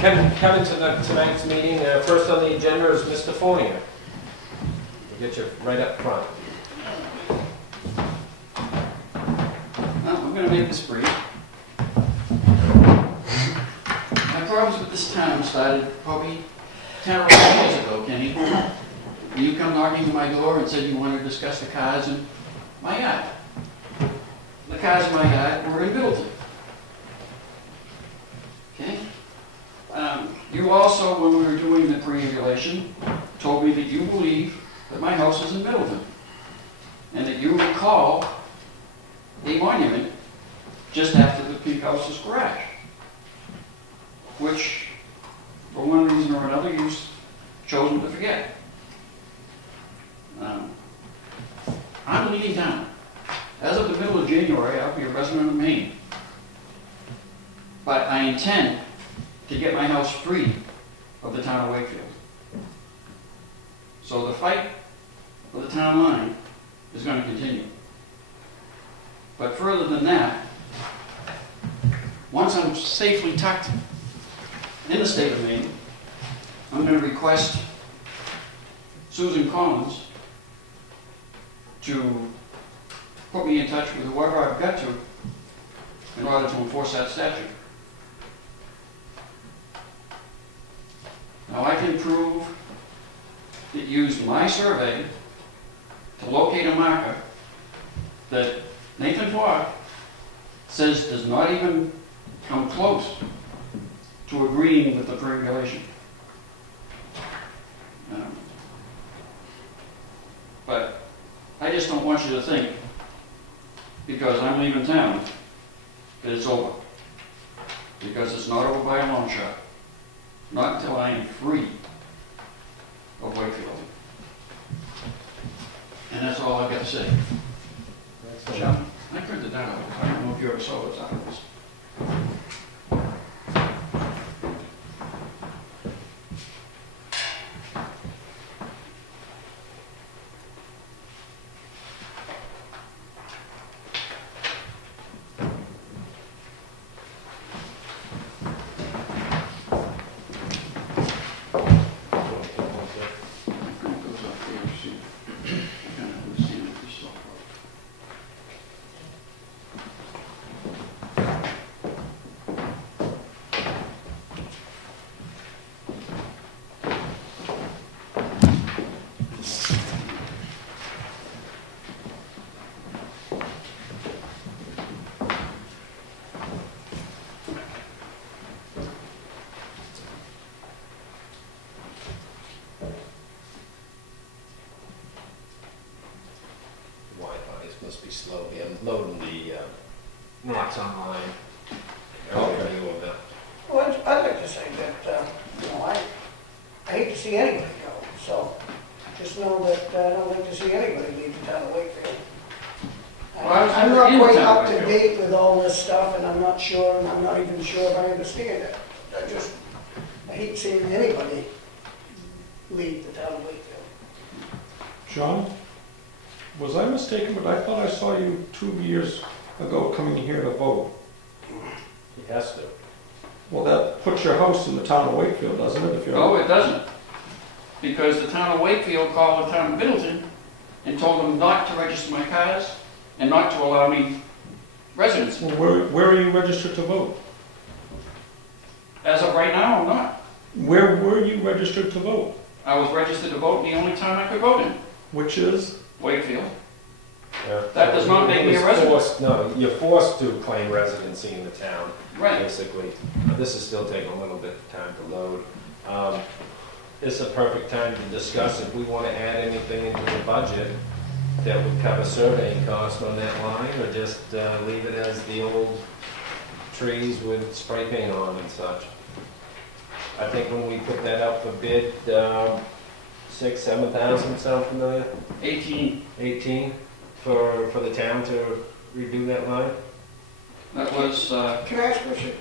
Coming to tonight's meeting, first on the agenda is Mr. Fournier. We'll get you right up front. I'm going to make this brief. My problems with this town started probably 10 or 12 years ago, Kenny. You come knocking on my door and said you wanted to discuss the cars in my yard. The cars in my yard were in Middleton. Okay? You also, when we were doing the pre-evaluation, told me that you believe that my house is in Middleton, and that you recall a monument just after the pink house's garage, which, for one reason or another, you've chosen to forget. I'm leaving town. As of the middle of January, I'll be a resident of Maine. But I intend to get my house free of the town of Wakefield. So the fight for the town line is going to continue. But further than that, once I'm safely tucked in the state of Maine, I'm going to request Susan Collins to put me in touch with whoever I've got to in order to enforce that statute. Now I can prove that used my survey to locate a marker that Nathan Clark says does not even come close to agreeing with the pre-regulation. But I just don't want you to think, because I'm leaving town, that it's over. Because it's not over by a long shot. Not until I am free of Wakefield. And that's all I've got to say. John, I printed that out. I don't know if you ever saw those articles. Must be slow. I'm loading the maps online. Okay. Well, I'd like to say that, you know, I hate to see anybody go, so just know that I don't like to see anybody leave the town of Wakefield. I'm not quite up to date with all this stuff, and I'm not sure, and I'm not even sure if I understand it. I hate seeing anybody leave the town of Wakefield. John, was I mistaken, but I thought I saw you 2 years ago coming here to vote? He has to. Well, that puts your house in the town of Wakefield, doesn't it? If you're No, it doesn't. Because the town of Wakefield called the town of Middleton and told them not to register my cars and not to allow me residence. Well, where are you registered to vote? As of right now, I'm not. Where were you registered to vote? I was registered to vote the only town I could vote in. Which is? Wakefield. Yeah. That does not make me a resident. No, you're forced to claim residency in the town, Right. basically. This is still taking a little bit of time to load. It's a perfect time to discuss if we want to add anything into the budget that would cover surveying costs on that line, or just leave it as the old trees with spray paint on and such. I think when we put that up for bid, 6,000, 7,000, sound familiar? 18. 18 for the town to redo that line? That was, Can I ask a question?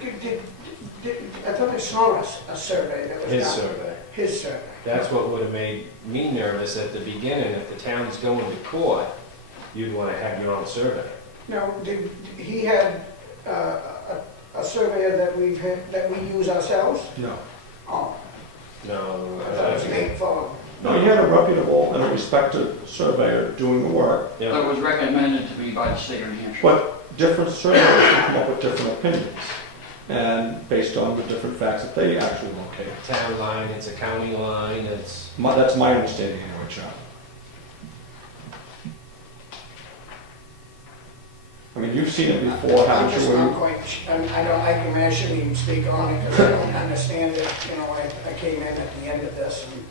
I thought I saw a survey that was His done. survey. His survey. That's what would have made me nervous at the beginning. If the town's going to court, you'd want to have your own survey. Now, he had a a surveyor that we've had, that we use ourselves? No. Oh, No, I thought it was Nate Fogg. No, you had a reputable and a respected surveyor doing the work, yeah. That was recommended to me by the state of New Hampshire. but different surveyors can come up with different opinions, and based on the different facts that they actually locate. Town line, it's a county line, it's, That's my understanding anyway, John. I mean, you've seen it before, I'm haven't just you? not quite, I shouldn't even speak on it because I don't understand it. You know, I came in at the end of this and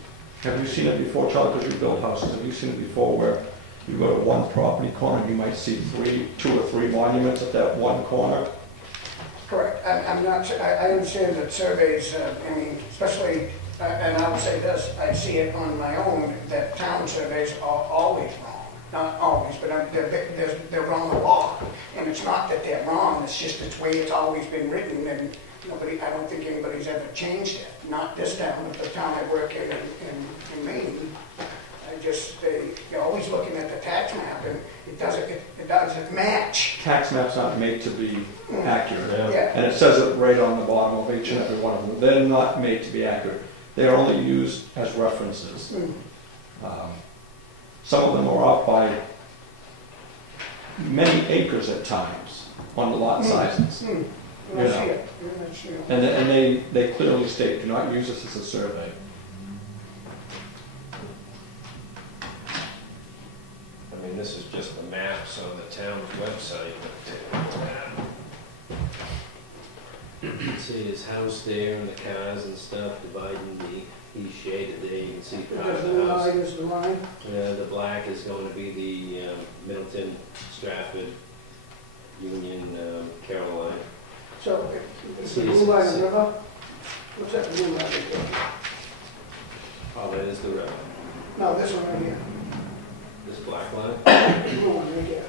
Have you seen it before, Charlie, because you build houses? Have you seen it before where you go to one property corner and you might see two or three monuments at that one corner? correct. I'm not, I understand that surveys, I mean, especially, and I would say this, I see it on my own, that town surveys are always wrong. Not always, but they're wrong a lot. And it's not that they're wrong, it's just the way it's always been written, and nobody, I don't think anybody's ever changed it. Not this town, but the town I work in Maine. You're always looking at the tax map, and it doesn't match. Tax maps aren't made to be accurate. yeah. Yeah, And it says it right on the bottom of each and every one of them. They're not made to be accurate. They are only used as references. Some of them are off by many acres at times on the lot sizes. I see it. Yeah, that's, you know. And they clearly state, do not use this as a survey. I mean, this is just the maps on the town's website. See his house there and the cars and stuff dividing he's shaded there, you can see part The of the blue house. line is the line. The black is going to be the Middleton, Stratford, Union, Caroline. So, is the blue line a river? What's that blue line again? Oh, that is the river. No, this one right here. This black line? The blue one right here.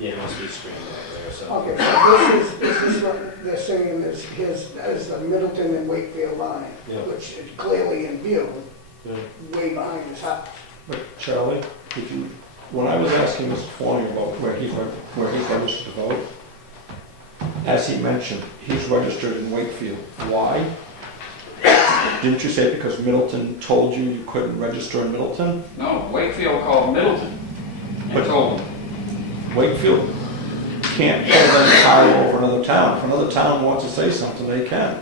Yeah, it must be screened out there or something. Okay, so this is what they're saying is the Middleton and Wakefield line, Yeah. which is clearly in view, Yeah. way behind his house. But Charlie, when I was asking Mr. Forney about where he's registered to vote, as he mentioned, he's registered in Wakefield. Why? Didn't you say because Middleton told you couldn't register in Middleton? No, Wakefield called Middleton But- and told them. Wakefield can't pull that power over another town. If another town wants to say something, they can.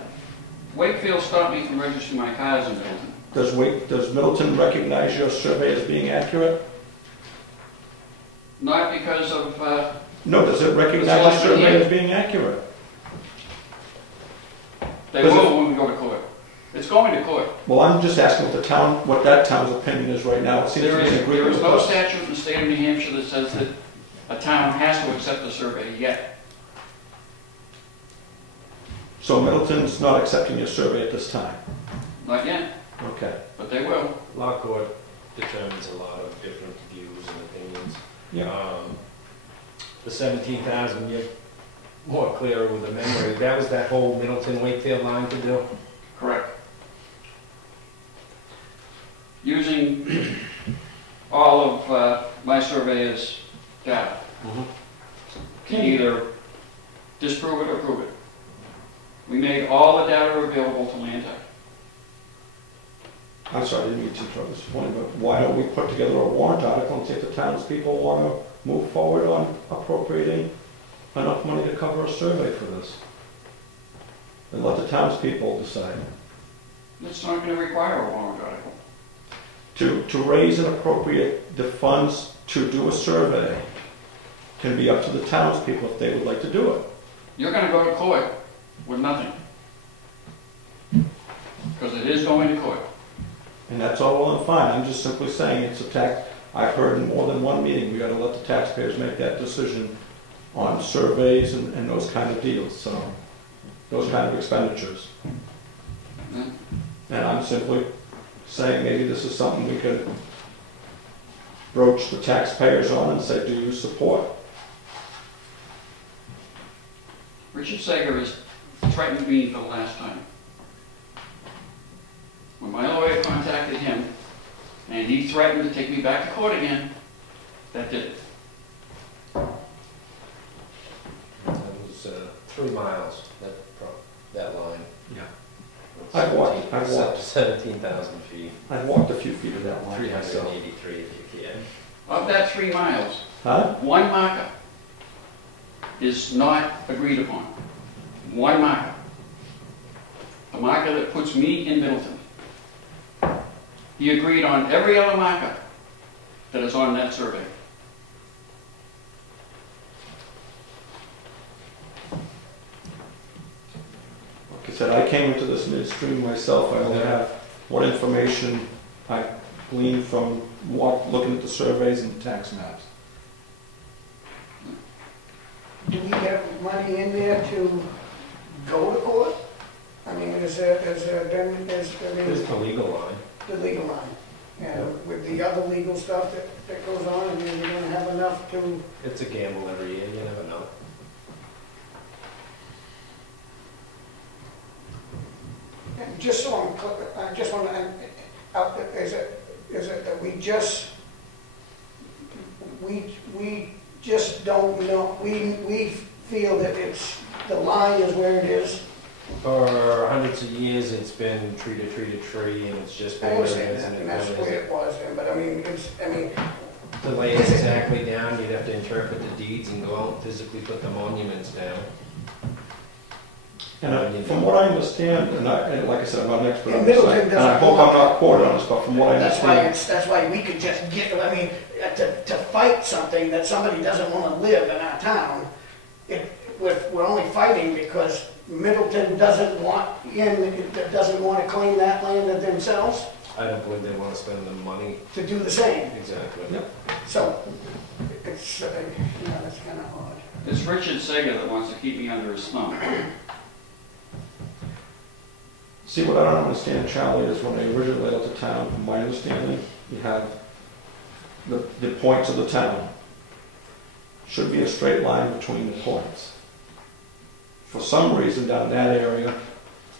Wakefield stopped me from registering my cars in Middleton. Does Middleton recognize your survey as being accurate? Not because of, No, does it recognize your survey as being accurate? they will when we go to court. It's going to court. Well, I'm just asking what that town's opinion is right now. It seems to There be in is agreement with no us. statute in the state of New Hampshire that says that a town has to accept the survey yet. So Middleton's not accepting your survey at this time? Not yet, Okay. but they will. Law court determines a lot of different views and opinions. Yeah. The 17,000, you're more clearer with the memory. That was that whole Middleton Wakefield line to do? Correct. Using all of my surveyor's data. Can either disprove it or prove it. We made all the data available to Land Tech. I'm sorry, I didn't mean to interrupt this point, but why don't we put together a warrant article and see if the townspeople want to move forward on appropriating enough money to cover a survey for this? And let the townspeople decide. It's not going to require a warrant article. To raise and appropriate the funds to do a survey can be up to the townspeople if they would like to do it. You're going to go to court with nothing. Because it is going to court. And that's all well and fine. I'm just simply saying it's a tax. I've heard in more than one meeting, we got to let the taxpayers make that decision on surveys and those kind of deals, so those kind of expenditures. Yeah. And I'm simply saying maybe this is something we could broach the taxpayers on and say, do you support? Richard Sager has threatened me for the last time. When my lawyer contacted him, and he threatened to take me back to court again, that did it. That was 3 miles, that line. Yeah. I've walked 17,000 feet, I've walked a few feet of that line myself. 383 if you can. Of that 3 miles, Huh? one marker is not agreed upon. One marker. The marker that puts me in Middleton. He agreed on every other marker that is on that survey. Like I said, I came into this midstream myself. I only have what information I gleaned from looking at the surveys and the tax maps. Do we have money in there to go to court? I mean, is there been, There's the legal line. the legal line? And with the other legal stuff that goes on, I mean, we're gonna have enough to, It's a gamble every year, you never know. just so I'm clear, I just want to, is it that we just don't know, we feel that the line is where it is? For hundreds of years, it's been tree to tree to tree, and it's just I been where it understand is. that, And and that's the way it was then, but I mean, to lay it exactly down, you'd have to interpret the deeds and go out and physically put the monuments down. And from what I understand, and like I said, I'm not an expert on And this, Middleton and I doesn't hope want- I'm not quoted on this, but from what I understand, that's why we could just get, I mean, to fight something that somebody doesn't want to live in our town, we're only fighting because Middleton doesn't want to claim that land of themselves I don't believe they want to spend the money. to do the same. Exactly. Yep. So, it's, that's kind of odd. It's Richard Sager that wants to keep me under his thumb. see what I don't understand, Charlie, is when they originally built the town, from my understanding, you have the points of the town. Should be a straight line between the points. For some reason down that area,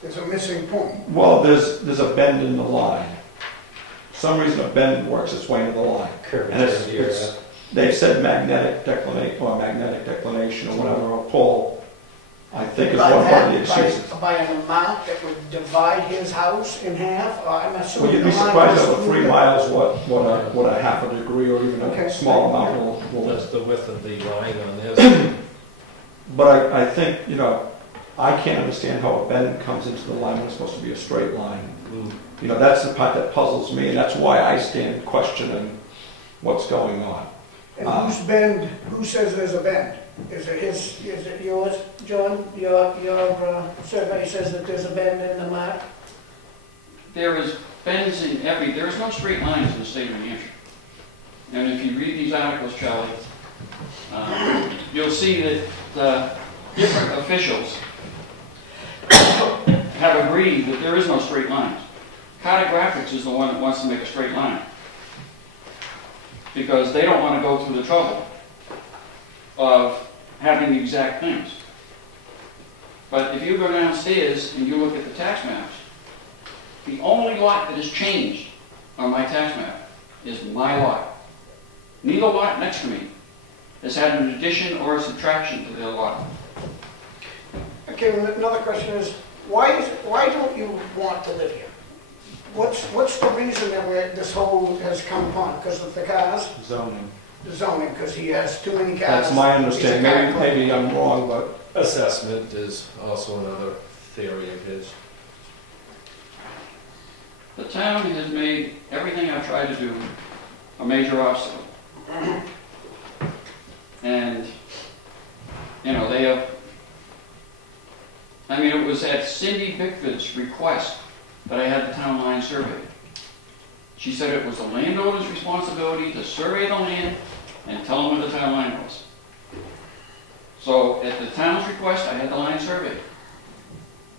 There's a missing point. well, there's a bend in the line. For some reason a bend works its way into the line. And they've said magnetic declination or whatever, or pull, I think is one part of the excuses. By an amount that would divide his house in half, I'm assuming. Well, you'd be the line surprised was over 3 through miles what a half a degree or even Okay. a small amount will. That's the width of the line on this. But I think, I can't understand how a bend comes into the line when it's supposed to be a straight line. That's the part that puzzles me, and that's why I stand questioning what's going on. And whose bend, who says there's a bend? Is it yours, John? Your survey says that there's a bend in the mark? There is bends in there is no straight lines in the state of New Hampshire. And if you read these articles, Charlie, you'll see that the different officials have agreed that there is no straight lines. Cartographics is the one that wants to make a straight line, because they don't want to go through the trouble of having the exact things. But if you go downstairs and you look at the tax maps, the only lot that has changed on my tax map is my lot. Neither lot next to me has had an addition or a subtraction to their lot. Okay, another question is, why don't you want to live here? What's the reason that this whole has come upon? Because of the cars? Zoning. The zoning, because he has too many cars. That's my understanding. Maybe I'm wrong, but Assessment is also another theory of his. The town has made everything I've tried to do a major obstacle. And, they have, it was at Cindy Bickford's request that I had the town line surveyed. She said it was the landowner's responsibility to survey the land and tell them where the town line was. So at the town's request, I had the line surveyed.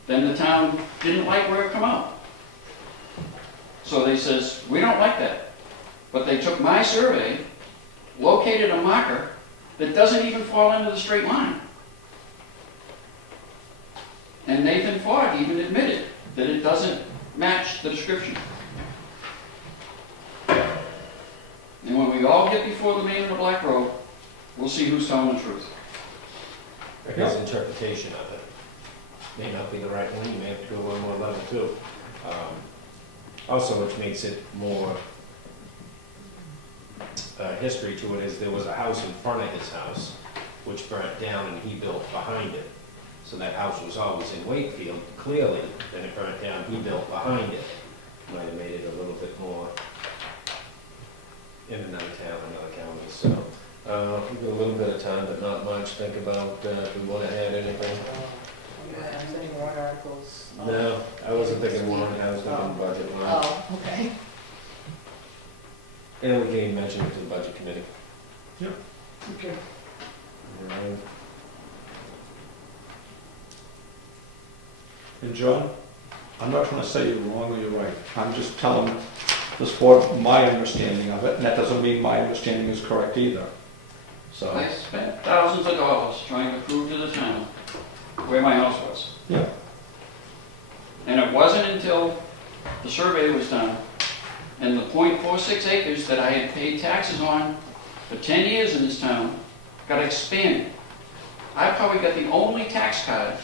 Then the town didn't like where it come out. So they says, we don't like that. But they took my survey, located a marker that doesn't even fall into the straight line. And Nathan Fogg even admitted that it doesn't match the description. And when we all get before the man in the black robe, we'll see who's telling the truth. his interpretation of it. May not be the right one, you may have to go one more level too. Also, which makes it more, history to it is there was a house in front of his house which burnt down and he built behind it. So that house was always in Wakefield, clearly, then it burnt down, he built behind it. Might have made it a little bit more in and out of town in other counties, so. We've got a little bit of time, but not much, think about, if we wanna add anything. Any warrant articles? No, I wasn't thinking warrant, I was thinking budget line. Oh, okay. And we can even mention it to the budget committee. Okay. Alright. And John, I'm not trying to say you're wrong or you're right. I'm just telling this board my understanding of it, and that doesn't mean my understanding is correct either. So, I spent thousands of dollars trying to prove to the town where my house was. yeah, And it wasn't until the survey was done and the .46 acres that I had paid taxes on for 10 years in this town got expanded. I probably got the only tax card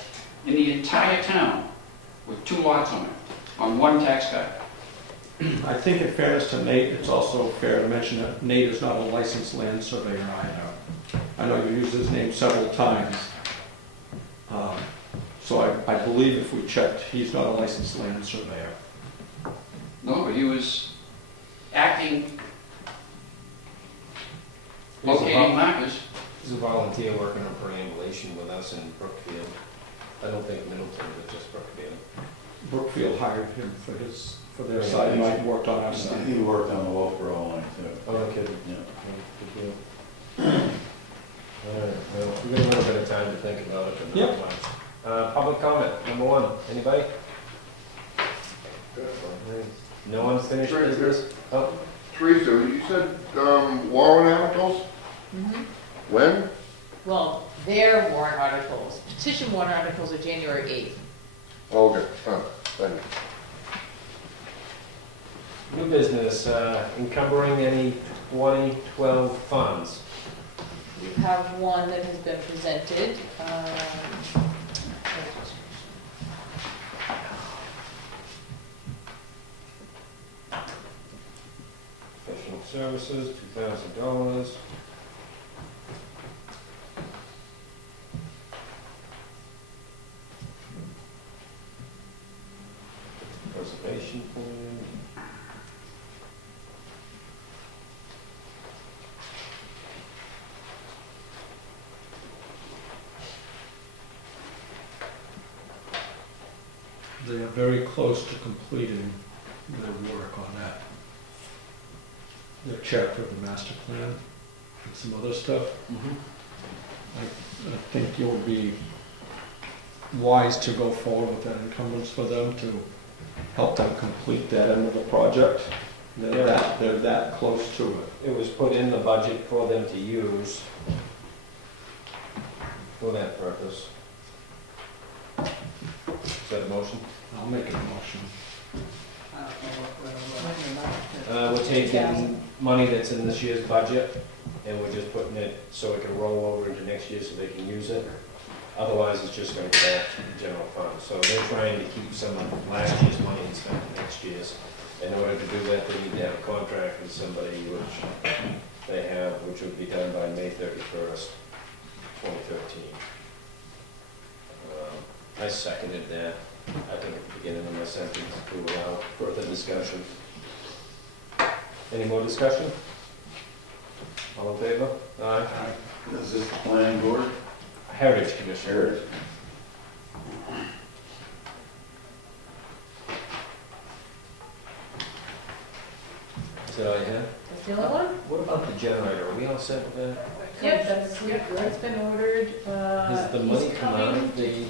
in the entire town with 2 lots on it, on one tax card. I think in fairness to Nate, it's also fair to mention that Nate is not a licensed land surveyor either. I know you used his name several times. So I believe if we checked, he's not a licensed land surveyor. No, but he was acting, locating markers. He's a volunteer working on perambulation with us in Brookfield. I don't think Middleton, but just Brookfield. Brookfield hired him for their side, and I worked on our side. He worked on the Wolfboro line too. Oh, no kidding. Yeah. Good deal. All right, well, we got a little bit of time to think about it, but not much. Public comment, number 1, anybody? No one's finished business? Oh, Teresa, you said warrant articles? Mm-hmm. When? Well, their warrant articles, petition warrant articles are January 8th. Oh, okay, thank you. new business, encumbering any 2012 funds. We have one that has been presented. Professional services, $2,000. Preservation plan. They are very close to completing their work on that. Their chapter of the master plan and some other stuff. I think it would be wise to go forward with that encumbrance for them to help them complete that end of the project. They're that close to it. It was put in the budget for them to use for that purpose. Is that a motion? I'll make a motion. We're taking money that's in this year's budget, and we're just putting it so it can roll over into next year so they can use it. Otherwise, it's just going to go back to the general fund. So they're trying to keep some of last year's money and spend it next year's. In order to do that, they need to have a contract with somebody, which they have, which would be done by May 31st, 2013. I seconded that, I think at the beginning of my sentence, to allow further discussion. Any more discussion? All in favor? Aye. Is this the planning board? Heritage Commission. Heritage. Is that all you had? That's the only one? What about the generator? Are we all set with that? Yep, that's been ordered. Has the money come out of the?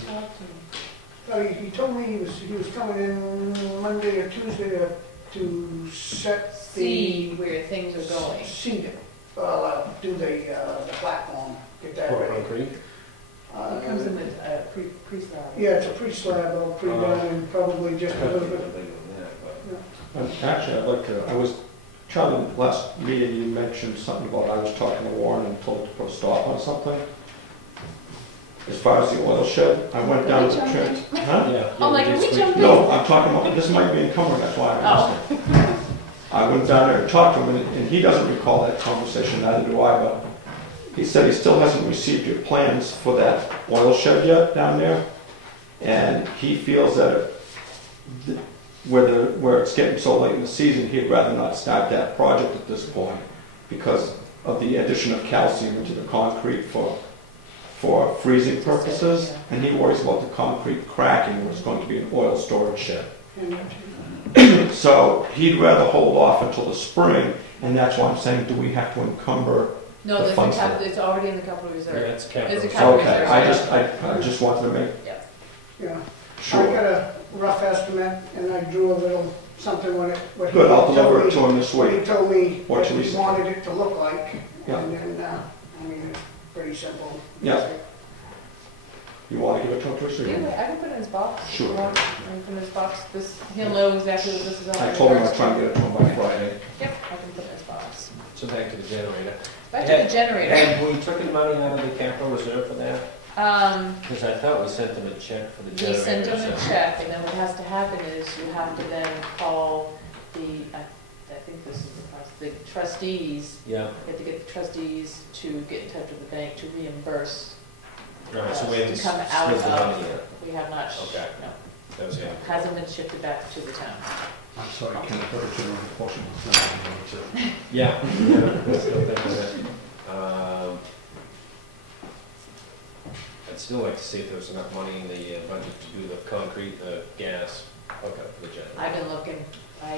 No, he told me he was coming in Monday or Tuesday to set See the, where things are going. seed it, do the platform, get that Pour ready. concrete? It comes in with pre-slab. Yeah, it's a pre-slab, all pre-done, and probably just a little bit. Actually, I'd like to, Charlie, last meeting you mentioned something about I was talking to Warren and told to put a stop on something. as far as the oil shed, I went down to the trench. Huh? Yeah. I'm like, are we jumping? No, I'm talking about, this might be encumbered, that's why I'm asking. I went down there and talked to him, and he doesn't recall that conversation, neither do I, but he said he still hasn't received your plans for that oil shed yet down there, and he feels that where it's getting so late in the season, he'd rather not start that project at this point because of the addition of calcium into the concrete for freezing purposes, and he worries about the concrete cracking where it's going to be an oil storage shed. So he'd rather hold off until the spring, and that's why I'm saying, do we have to encumber No, the there's funds? it's already in the capital Yeah, reserve. it's capital. It's a capital Okay, reserve. I just wanted to make Yeah. I sure. got a rough estimate, and I drew a little something what he Good, I'll told deliver it me- to him this what week. he told me Or what to he Lisa. wanted it to look like, Yeah. and then, I mean, it's pretty simple. Yeah. You want to give it to him, Tricia? Yeah, I can put it in his box. Sure. I can put it in his box. He'll know exactly what this is all I about. told him I'd try and get it to him by Friday. Yep, I can put it in his box. So back to the generator. Back to the generator. And we took the money out of the capital reserve for that? Because I thought we sent them a check for the We generator. sent him a so- check, and then what has to happen is you have to then call I think this is the trustees. Yeah, You have to get the trustees to get in touch with the bank to reimburse. right, so we haven't To come spent out the of- money yet. We have not, Okay. no, That was it. hasn't been shifted back to the town. I'm sorry, can I put it to him? Unfortunately, Yeah, let's go back to that. I'd still like to see if there was enough money in the budget to do the concrete, gas hookup for the generator. I've been looking, I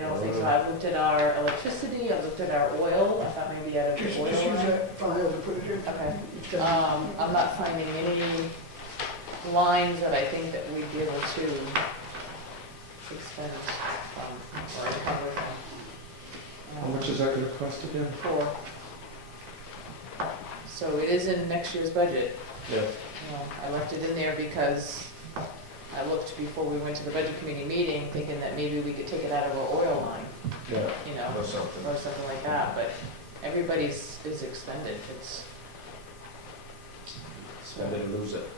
don't think so. I've looked at our electricity, I've looked at our oil, I thought maybe out of Just the oil use line. that file to put it in. Okay, It's got- I'm not finding any lines that I think that we'd be able to expend from, or recover from. How much is that gonna cost again? 4. So it is in next year's budget. Yeah, I left it in there because I looked before we went to the budget committee meeting, thinking that maybe we could take it out of our oil line, yeah, you know, or something. or something like that, but everybody's is expended, it's, Spend it or lose it.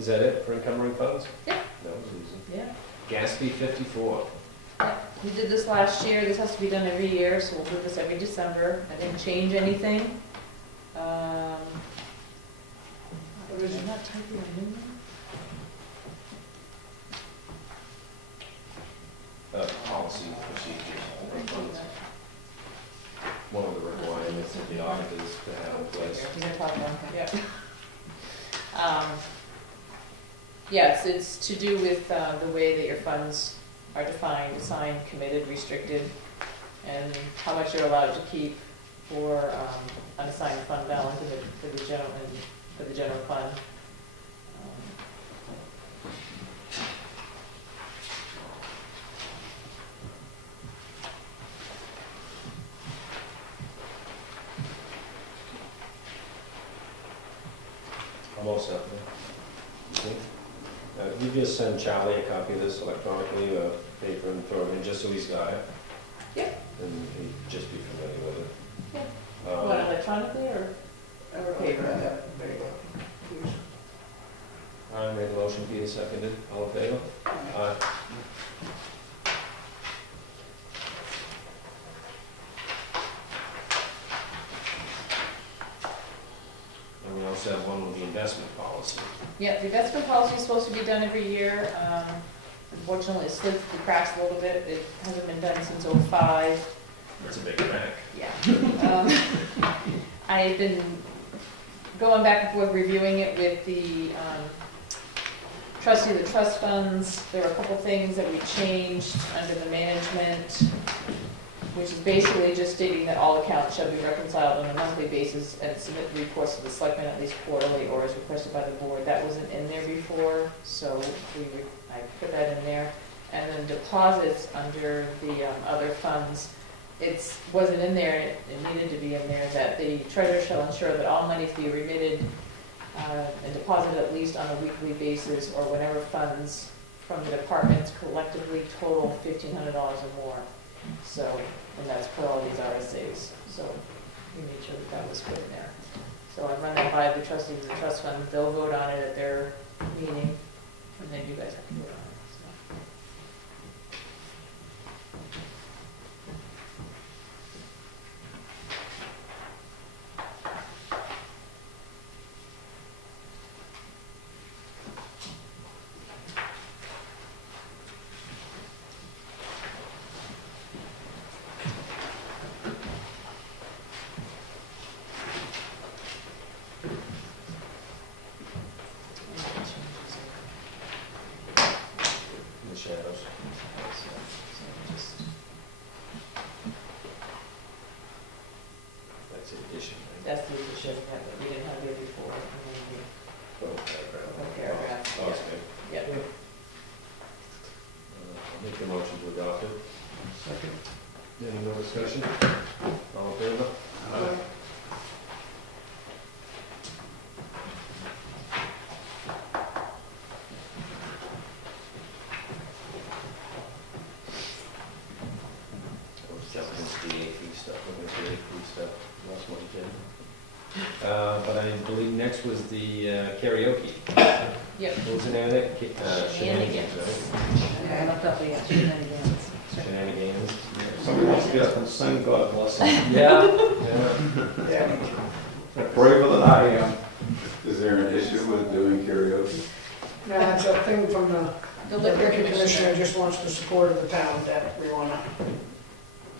Is that it for encumbering funds? Yeah. That was easy. yeah. Gatsby 54. We did this last year, this has to be done every year, so we'll do this every December. I didn't change anything. What is it? I'm not typing a new one. Policy procedures. One of the requirements that the auditors to have in place. You're gonna talk about that? Yeah. Yes, it's to do with the way that your funds are defined, assigned, committed, restricted, and how much you're allowed to keep for unassigned fund balance for the general fund. I'm all set. You just send Charlie a copy of this electronically, paper, and throw it in, just so he's got it. Yeah. And he'd just be familiar with it. Yeah. What, electronically or paper? There you go. Please. I made the motion, Peter seconded, all in favor? Aye. And we also have one with the investment policy. Yeah, the investment policy is supposed to be done every year. Unfortunately, it slipped through the cracks a little bit. It hasn't been done since '05. That's a big crack. Yeah. I've been going back and forth reviewing it with the trustee of the trust funds. There are a couple things that we changed under the management, which is basically just stating that all accounts shall be reconciled on a monthly basis and submit reports to the selectmen at least quarterly or as requested by the board. That wasn't in there before, so I put that in there. And then deposits under the other funds, it wasn't in there, it needed to be in there, that the treasurer shall ensure that all monies be remitted and deposited at least on a weekly basis or whenever funds from the departments collectively total $1,500 or more. So, and that's per all these RSAs, so we made sure that that was put in there. So I run that by the trustees of the trust fund, they'll vote on it at their meeting, and then you guys have to vote on it, so. The shadows. That's the addition, right? That's the addition that we didn't have here before, and then Oh, paragraph. the paragraph. Oh, okay. Yeah. I'll make the motion to adopt it. Second. Any more discussion? All in favor? Lost my agenda. But I believe next was the karaoke. Yep. What was the name of it? Shenanigans. Right? I looked up the shenanigans. Shenanigans. Somebody wants to get up and sing God bless them. Yeah. Yeah. Yeah. They're braver than I am. Is there an issue with doing karaoke? No, it's a thing from The the liquor liquor commissioner, commissioner just wants the support of the town that we wanna.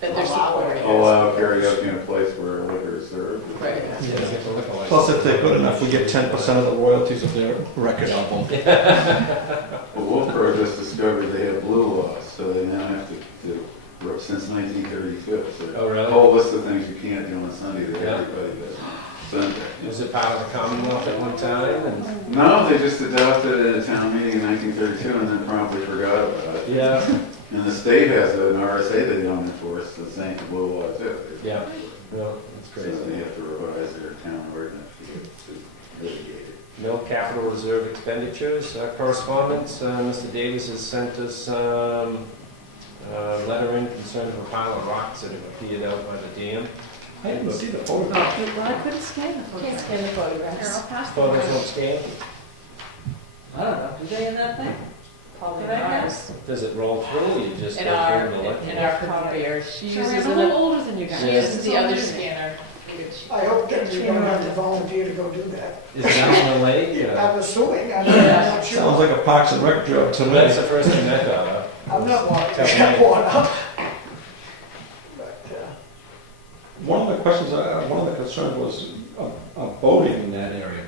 that they're supporting. Allow karaoke in a place where liquor is served? Right. Yeah, get the liquor license. Plus, if they're good enough, we get 10% of the royalties of their record album. Well, Wolfboro just discovered they have blue laws, so they now have to since 1932. So Oh, really? a whole list of things you can't do on Sunday that Yeah. everybody does. Sunday. Was it part of the Commonwealth at one time? And No, they just adopted it at a town meeting in 1932 and then promptly forgot about it. yeah, And the state has an RSA they don't enforce, the same blue law too. yeah. No, it's So crazy. they have to revise their town ordinance to litigate it. No capital reserve expenditures. Correspondence, Mr. Davis has sent us a letter in concern of a pile of rocks that have appeared out by the dam. I didn't see the photograph. Well, I couldn't scan the Can't photograph. scan the Here, photographs. I'll pass them Photos around. don't scan. I don't know, do they in that thing? Probably Did I have? ours. Does it roll through or you just In go our, through the electric? in our copier, she Sure, uses I'm a little the, older than you guys. she uses It's the all other in there. scanner, which, I hope that you don't have to volunteer to go do that. Is it out on the lake? I'm assuming, I'm Yeah. not Sounds sure. like a Parks and Rec job to That's me. the first thing I thought of. I'm not one, Tell I me. one up. But, One of the questions, one of the concerns was boating in that area,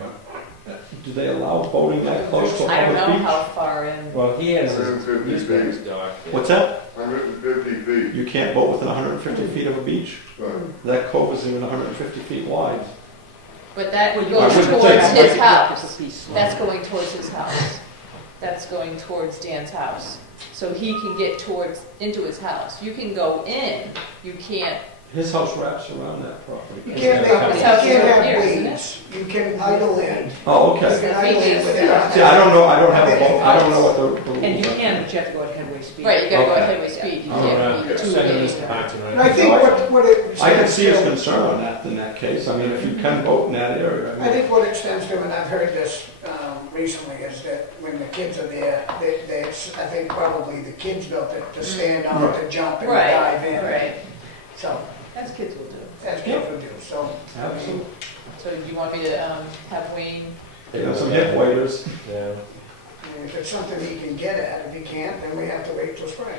but do they allow boating that close to a I don't know public beach? how far in. Well, he has his 150 newspaper's dock. What's that? 150 feet. You can't boat within 150 feet of a beach? Right. That cove isn't even 150 feet wide. But that Well, you goes wouldn't towards think- his It's house. a piece. That's going towards his house. That's going towards Dan's house. So he can get into his house. You can go in, you can't, His house wraps around that property. you It's can't, gonna have- come- you It's can't out have here, isn't it? weeds, you can idle in. Oh, You okay. can idle in without. See, I don't know, I don't have a boat, I don't know what the rules are. And you can, but you have to go at headway speed. right, you gotta go Okay. at headway speed. You Oh, can't be too second late. Mr. Parks and And I Rec. think what it. I can see his stands concern on that in that case. I mean, if you can boat in that area. to- I think what it stands to, and I've heard this recently, is that when the kids are there, I think probably the kids built it to stand on, to jump and Right, dive in. right. So, As kids will do. as kids would do, so. Absolutely. So do you want me to have Wayne? They got some hip waders. Yeah. I mean, if it's something he can get at, if he can't, then we have to wait till spring.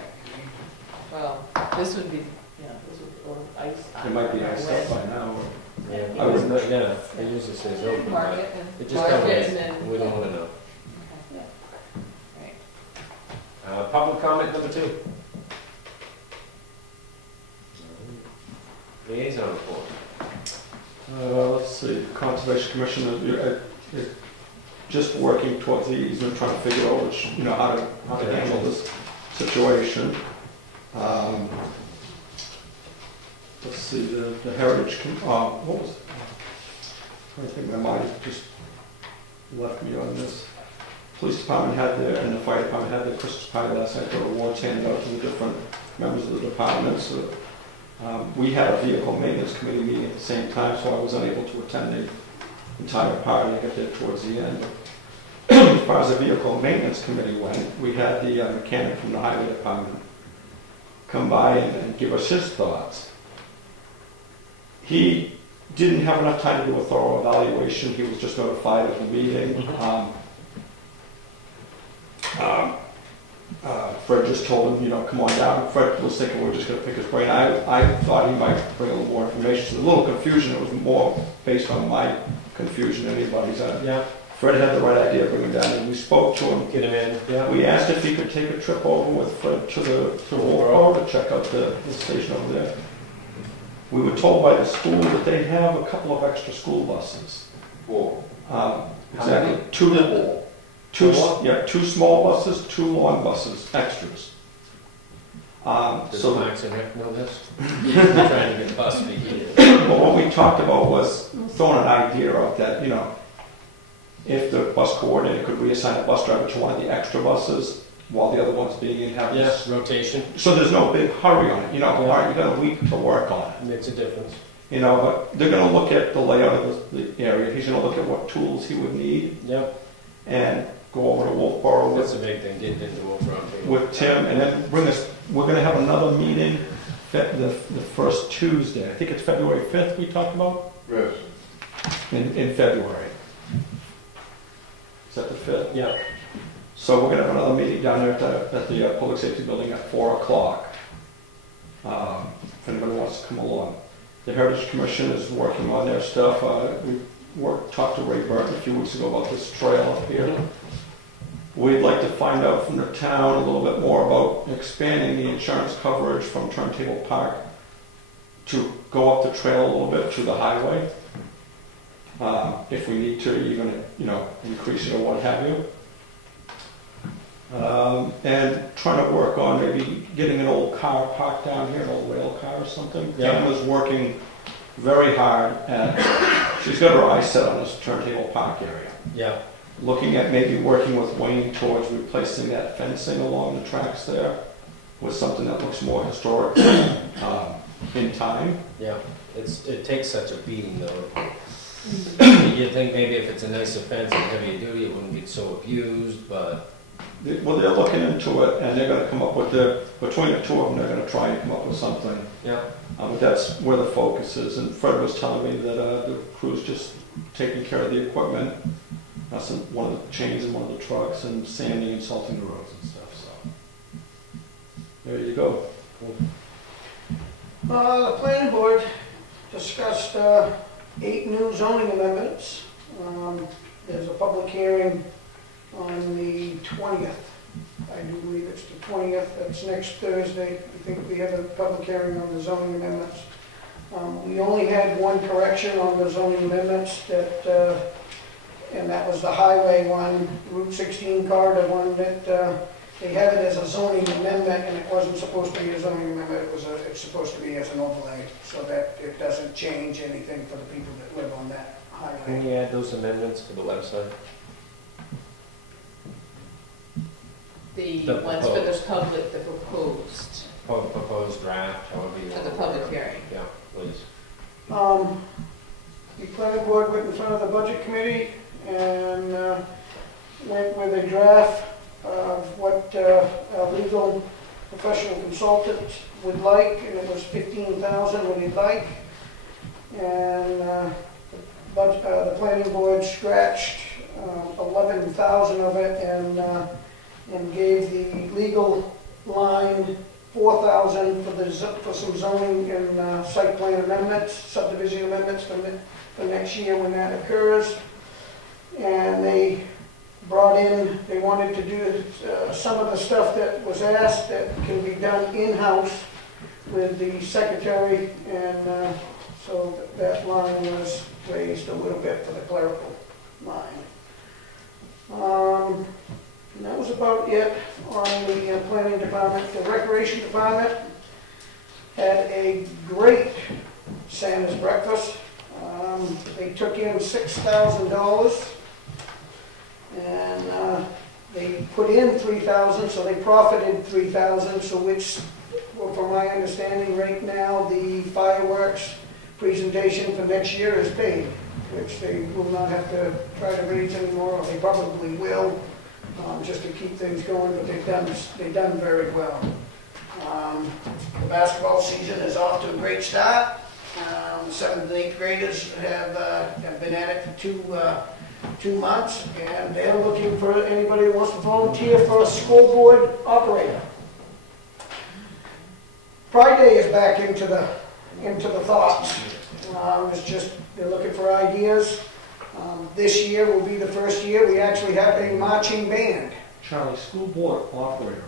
Well, this would be, this would, or ice. It might be iced up by now. Yeah, I would- yeah, it usually says open, Mark but it and. it just mark don't it and then- we don't want to know. Okay. Right. Public comment number 2. Liaison report. Let's see, Conservation Commission is just working towards the easement, trying to figure out which, how to handle this situation. Let's see, the Heritage, what was, I think my mind just left me on this. Police Department had their, and the Fire Department had their Christmas party last night, there were awards handed out to the different members of the departments. We had a vehicle maintenance committee meeting at the same time, so I was unable to attend entire part, and I got there towards the end. As far as the vehicle maintenance committee went, we had the mechanic from the highway department come by and give us his thoughts. He didn't have enough time to do a thorough evaluation. He was just notified of the meeting. Fred just told him, you know, come on down. Fred was thinking we're just going to pick his brain. I thought he might bring a little more information. So a little confusion. It was more based on my confusion than anybody's. Yeah. Fred had the right idea, bring him down, and we spoke to him. Get him in. Yeah. We asked if he could take a trip over with Fred to Wolfboro to check out the station over there. We were told by the school that they have a couple of extra school buses. Four. Exactly. Two small buses, 2 long buses, extras. Does So Maxon have to know this? Trying to get bus fee here. but what we talked about was throwing an idea out that, you know, if the bus coordinator could reassign a bus driver to one of the extra buses while the other one's being in have Yeah, rotation. So there's no big hurry on it, you know, Yeah. all right, you got a week to work on it. Makes a difference. You know, but they're gonna look at the layout of the area, he's gonna look at what tools he would need Yep. and go over to Wolfboro That's with, a big thing, getting into Wolfboro. with Tim and then bring us, we're gonna have another meeting the first Tuesday, I think it's February 5th we talked about, Yes. in February. Is that the 5th? Yeah. So we're gonna have another meeting down there at the Public Safety Building at 4 o'clock. If anybody wants to come along. The Heritage Commission is working on their stuff. Talked to Ray Burton a few weeks ago about this trail up here. We'd like to find out from the town a little bit more about expanding the insurance coverage from Turntable Park to go up the trail a little bit to the highway. If we need to even, you know, increase it or what have you. And trying to work on maybe getting an old car parked down here, an old rail car or something. Yeah. Kim was working very hard she's got her eyes set on this Turntable Park area. Yeah. Looking at maybe working with Wayne towards replacing that fencing along the tracks there with something that looks more historic in time. Yeah. It takes such a beating though. You'd think maybe if it's a nicer fence and heavier duty, it wouldn't get so abused, but Well, they're looking into it, and they're going to come up with between the two of them, they're going to try and come up with something. yeah. But that's where the focus is. And Fred was telling me that the crew's just taking care of the equipment, one of the chains in one of the trucks, and sanding and salting the roads and stuff. So there you go. The planning board discussed 8 new zoning amendments. There's a public hearing on the 20th. I do believe it's the 20th, that's next Thursday. I think we have a public hearing on the zoning amendments. We only had one correction on the zoning amendments, and that was the highway one, Route 16 corridor one, that they have it as a zoning amendment, and it wasn't supposed to be a zoning amendment, it's supposed to be as an overlay, so that it doesn't change anything for the people that live on that Can highway. we add those amendments to the website? The The ones for the public, the proposed, Proposed draft, however you for want the to public word it. hearing. Yeah, please. The planning board went in front of the budget committee and went with a draft of what our legal professional consultant would like, and it was $15,000 what he'd like. And the planning board scratched 11,000 of it and gave the legal line 4,000 for some zoning and site plan amendments, subdivision amendments for next year when that occurs. And they brought in, they wanted to do some of the stuff that was asked that can be done in-house with the secretary, and so that line was raised a little bit for the clerical line. And that was about it on the planning department. The recreation department had a great Santa's breakfast. They took in $6,000, and they put in $3,000, so they profited $3,000. So which, well, from my understanding right now, the fireworks presentation for next year is paid. which they will not have to try to raise anymore, or they probably will, just to keep things going, but they've done very well. The basketball season is off to a great start. 7th and 8th graders have been at it for 2 months, and they're looking for anybody who wants to volunteer for a scoreboard operator. Pride Day is back into the thoughts. It's just, they're looking for ideas. This year will be the first year we actually have a marching band. Charlie, school board operator.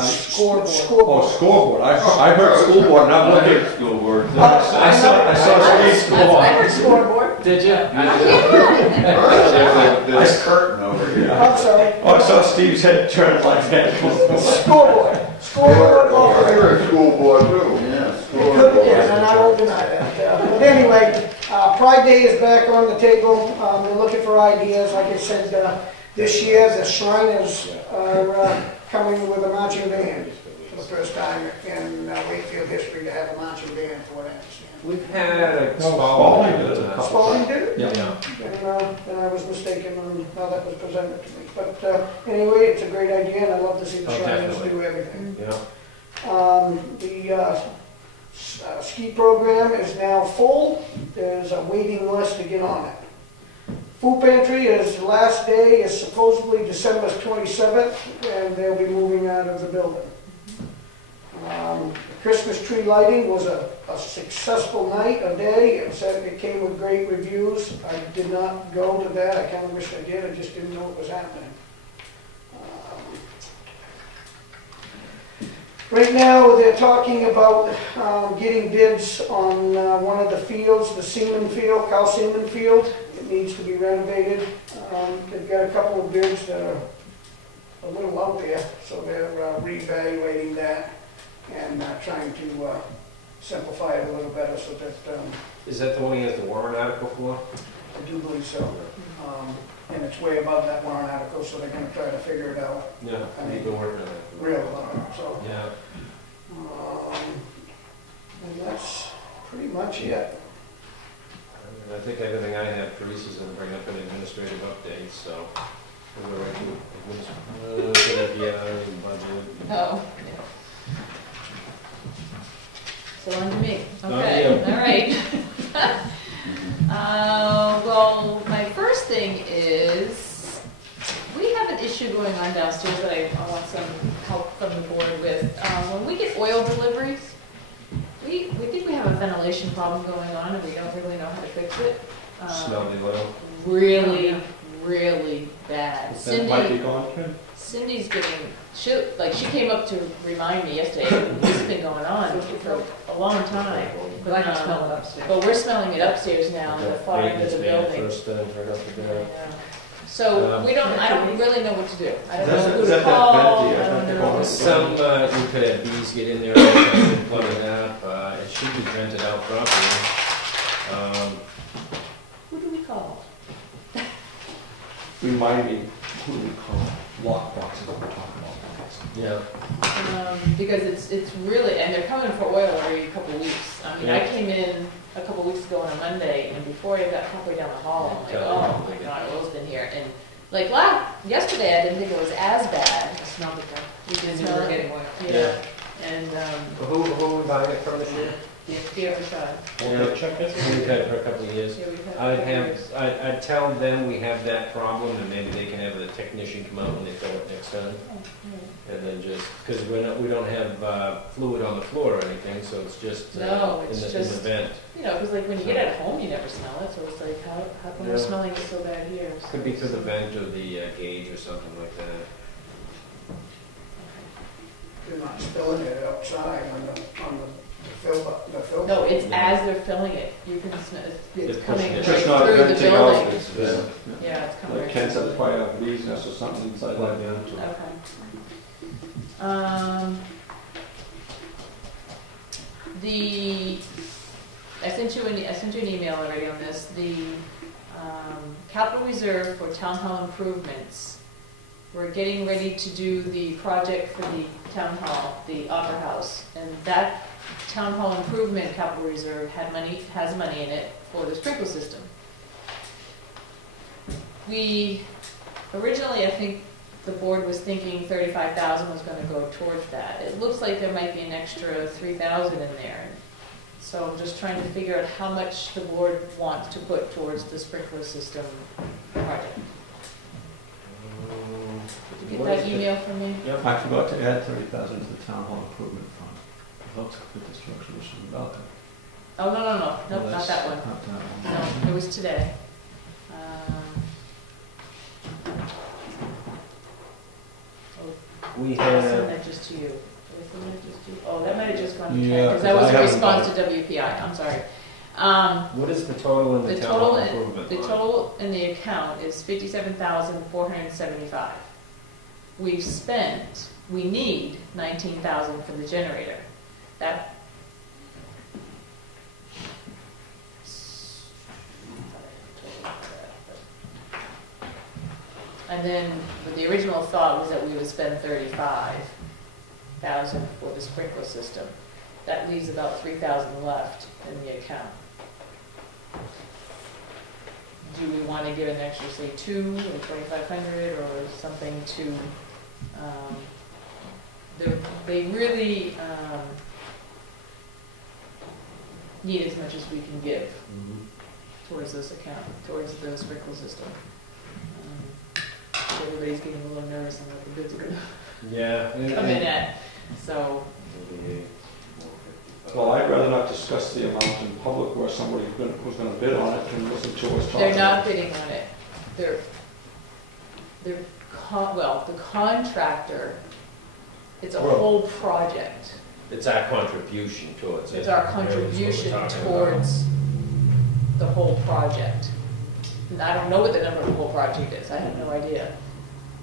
Scoreboard. Oh, scoreboard. I heard school board, and I'm looking. School board. I saw Steve's school I board. heard scoreboard. Did you? There's curtain over here. I'm sorry. Oh, I saw Steve's head turn like that. Scoreboard. Scoreboard operator. You're a school board too. Yeah, It school could be, board. and I won't deny that. But anyway, Pride Day is back on the table. We're looking for ideas. Like I said, this year the Shriners are coming with a marching band for the first time in Wakefield history to have a marching band, for what I understand. We've had a Spalding did it a couple Spalding did it? Yeah. And I was mistaken on how that was presented to me. But anyway, it's a great idea, and I love to see the Oh, Shriners definitely. do everything. Yeah. The ski program is now full. There's a waiting list to get on it. Food pantry is, last day is supposedly December 27th, and they'll be moving out of the building. Christmas tree lighting was a successful night, a day. It came with great reviews. I did not go to that. I kind of wish I did. I just didn't know it was happening. Right now, they're talking about getting bids on one of the fields, the Seaman Field, Cal Seaman Field. It needs to be renovated. They've got a couple of bids that are a little out there, so they're reevaluating that and trying to simplify it a little better so that Is that the one he has the warrant article for? I do believe so. And it's way above that warrant article, so they're going to try to figure it out Yeah, you've been working on it. real hard. So. Yeah. And that's pretty much it. I think everything I have, Teresa's going to bring up an administrative update, so we're ready to budget. Oh, yeah. So on to me. On Okay, you. all right. Well, my first thing is, we have an issue going on downstairs that I want some help from the board with. When we get oil deliveries, we think we have a ventilation problem going on, and we don't really know how to fix it. Smell the oil. Really, really bad. That might be gone, Ken? Cindy's getting, she came up to remind me yesterday, this has been going on for a long time. But I can smell it upstairs. But we're smelling it upstairs now in the far end of the building. First thing, right up the door. So I don't really know what to do. I don't know who Is to that call, venti? I don't know. Some, you could have bees get in there and plug it up. It should be vented out properly. Who do we call? Remind me, who do we call lock boxes that we're talking about? Yeah. Because it's really, and they're coming for oil every couple of weeks. I mean, I came in a couple of weeks ago on a Monday, and before I got halfway down the hall, I'm like, oh my God, oil's been here. And like yesterday, I didn't think it was as bad. I smelled it though. We did We smell were it. getting oil. Yeah. And, Who are we buying it from this year? the other side. Yeah, check it. We've had it for a couple of years. Yeah, we've had. I'd tell them we have that problem, and maybe they can have the technician come out when they fill it next time. And then just, because we don't have fluid on the floor or anything, so it's just No, in it's the just- vent. You know, because like when you get at home, you never smell it, so it's like, how come we're Yeah. smelling it so bad here? Could be through the vent or the gauge or something like that. They're not spilling it outside on the fill. No, it's Yeah. as they're filling it, you can smell, it's It's coming pushing right it. Just not through the venting out. building. It's, Yeah, it's coming like right Ken through. said, it's probably a bee's nest or something inside like that. Okay. I sent you an email already on this. The capital reserve for town hall improvements. We're getting ready to do the project for the town hall, the opera house, and that town hall improvement capital reserve has money in it for the sprinkler system. originally, I think the board was thinking 35,000 was gonna go towards that. It looks like there might be an extra 3,000 in there. So I'm just trying to figure out how much the board wants to put towards the sprinkler system project. Did you get that email from me? Yep. I forgot to add 30,000 to the town hall improvement fund. Helps with the construction, which is about that. Oh, no, nope, Well, not that's that one. Not that one. No, it was today. We I'll send have, that just to you. Did I send that just to you? Oh, that might have just gone to Yeah, Ken, because that 'cause was I a haven't response got to WPI, I'm sorry. what is the total in the The town hall total, improvement the line? total in the account is 57,475. We've spent, we need 19,000 for the generator. That. And then, but the original thought was that we would spend 35,000 for the sprinkler system. That leaves about 3,000 left in the account. Do we want to give an extra, say, 2 or 2,500 or something to, they really need as much as we can give Mhm. towards this account, towards the sprinkler system. Everybody's getting a little nervous on what the bids are gonna Yeah. come in at, so. Well, I'd rather not discuss the amount in public where somebody who's gonna bid on it can listen to us talk. They're not bidding on it. The contractor, it's a Well- whole project. It's our contribution towards it. It's our That was what we're contribution talking towards the whole project. And I don't know what the number of the whole project is, I have no idea.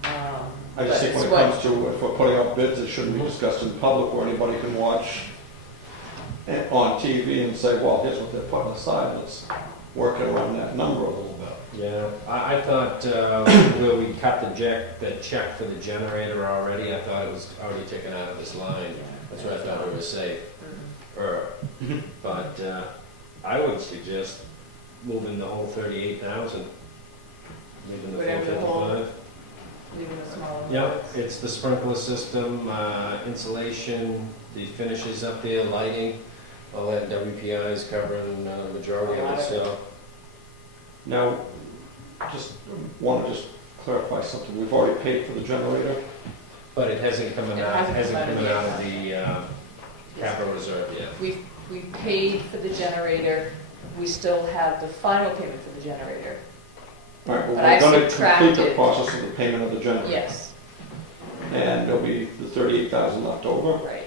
I just But think when it's it what- comes to, if we're putting out bids, it shouldn't be discussed in public where anybody can watch on TV and say, well, here's what they're putting aside, let's work it around that number a little bit. Yeah, I thought where we cut the check for the generator already, I thought it was already taken out of this line. That's what I thought it was safe. But I would suggest moving the whole 38,000, leaving the Whatever the whole- 455. Leaving a small amount. Yep, it's the sprinkler system, insulation, the finishes up there, lighting, all that WPI is covering the majority of it, so. Now, want to clarify something, we've already paid for the generator, But it hasn't come It out, hasn't come out of the capital reserve yet. We paid for the generator, we still have the final payment for the generator. all right, but But we're I've gonna complete the subtracted- process of the payment of the generator. Yes, And there'll be the 38,000 left over, right.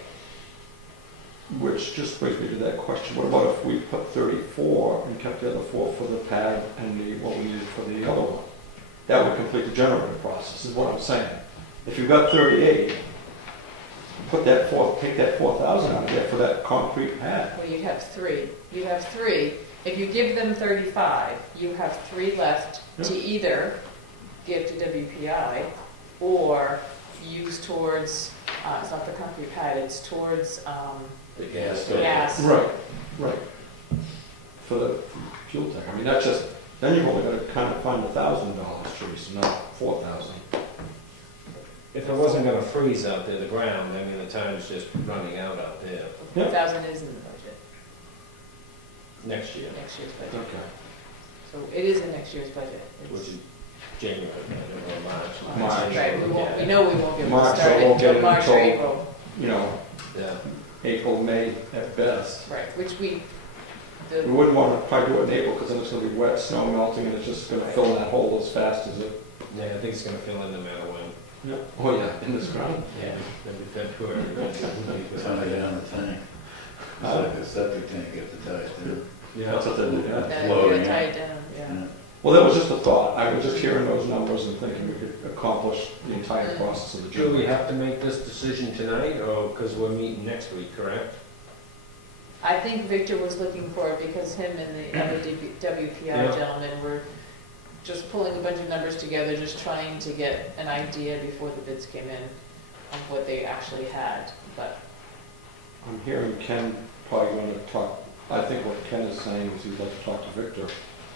which just brings me to that question, what about if we put 34 and kept the other 4 for the pad and what we needed for the other one? That would complete the generator process, is what I'm saying. If you've got 38, take that 4,000 out of there for that concrete pad. Well, you'd have 3. You'd have 3. If you give them 35, you have 3 left to either give to WPI or use towards, it's not the concrete pad, it's towards The gas. gas. Right. For the fuel tank, I mean, that's just, then you've only got to kind of find $1,000, Teresa, not 4,000. If it wasn't gonna freeze out there, the ground, I mean, the time's just running out there 4,000 is in the budget, next year, next year's budget. Okay. So it is in next year's budget. It's- which is January, or March. March. Right, we Yeah. know we won't get March, it started so we'll get until it March or until- April. You know, Yeah. April, May at best. Right, which We wouldn't want to probably do it in April because then it's going to be wet, snow melting, and it's just going to fill that hole as fast as it. Yeah, I think it's gonna fill in no matter when. Oh, yeah, in this ground. Yeah. Maybe February. It's only down the tank. It's like a septic tank at the top, too. Yeah. That's what they do, yeah. That Floating, would yeah. tie it down, yeah. Well, that was just a thought. I was just hearing those numbers and thinking we could accomplish the entire process of the Do we generator. have to make this decision tonight, or, because we're meeting next week, correct? I think Victor was looking for it because him and the other WPI Yeah. gentleman were just pulling a bunch of numbers together, just trying to get an idea before the bids came in of what they actually had, but I'm hearing Ken probably going to talk, I think what Ken is saying is he'd like to talk to Victor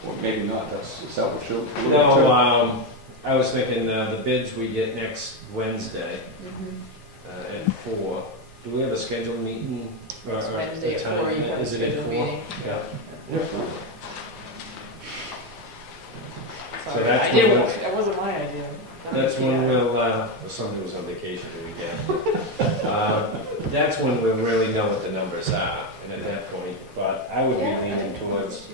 Or maybe not, is that what you're? No, I was thinking the bids we get next Wednesday Mhm. at 4. Do we have a scheduled meeting? It's or Wednesday a at time? 4, you have a Is it at scheduled 4? meeting. Yeah. Sorry, that's I did when work, that wasn't my idea. That's when we'll, somebody was on vacation the weekend. That's when we'll really know what the numbers are, and at that point, but I would be leaning towards